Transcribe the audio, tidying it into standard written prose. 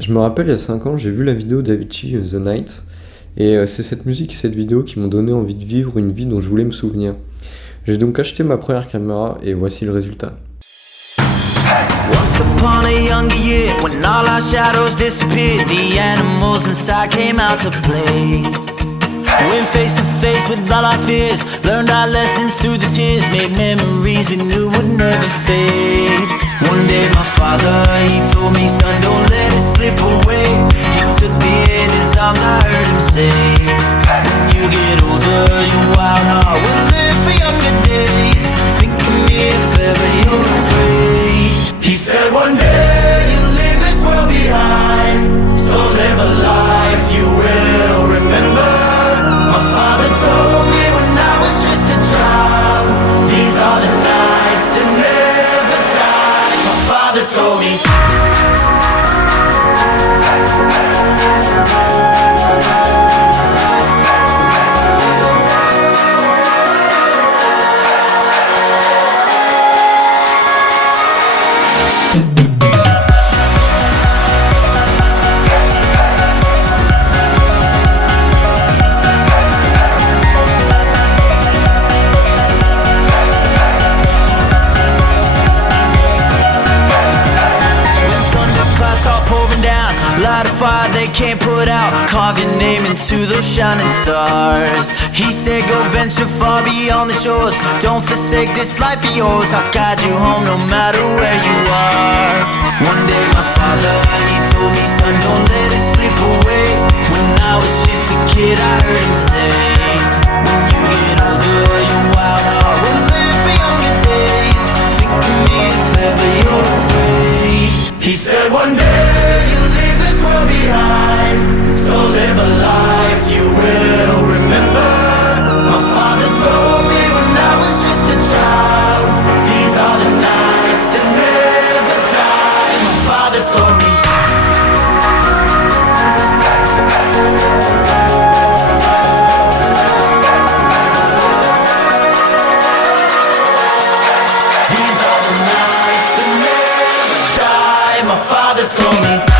Je me rappelle, il y a 5 ans, j'ai vu la vidéo d'Avicii, The Night, et c'est cette musique et cette vidéo qui m'ont donné envie de vivre une vie dont je voulais me souvenir. J'ai donc acheté ma première caméra et voici le résultat. Once upon a younger year, when all our shadows disappeared, the animals inside came out to play. Went face to face with all our fears, learned our lessons through the tears, made memories we knew would never fade. One day my father, he told me, son, don't let it slip away. He took me in his arms, I heard him say, when you get older, your wild heart will live for younger days. Think of me if ever you're afraid. He said one day you'll leave this world behind, so live a life you will remember. My father told me when I was just a child, these are the nights that never die. My father told me. Light a fire they can't put out, carve your name into those shining stars. He said go venture far beyond the shores, don't forsake this life of yours. I'll guide you home no matter where you are. One day my father, he told me, son, don't let it slip away. When I was just a kid I heard him say, when you get older your wild heart will live for younger days. Think of me if ever you're afraid. He said one day you'll leave this world behind, so live a life you will remember. My father told me when I was just a child, these are the nights that never die. My father told me. These are the nights that never die. My father told me.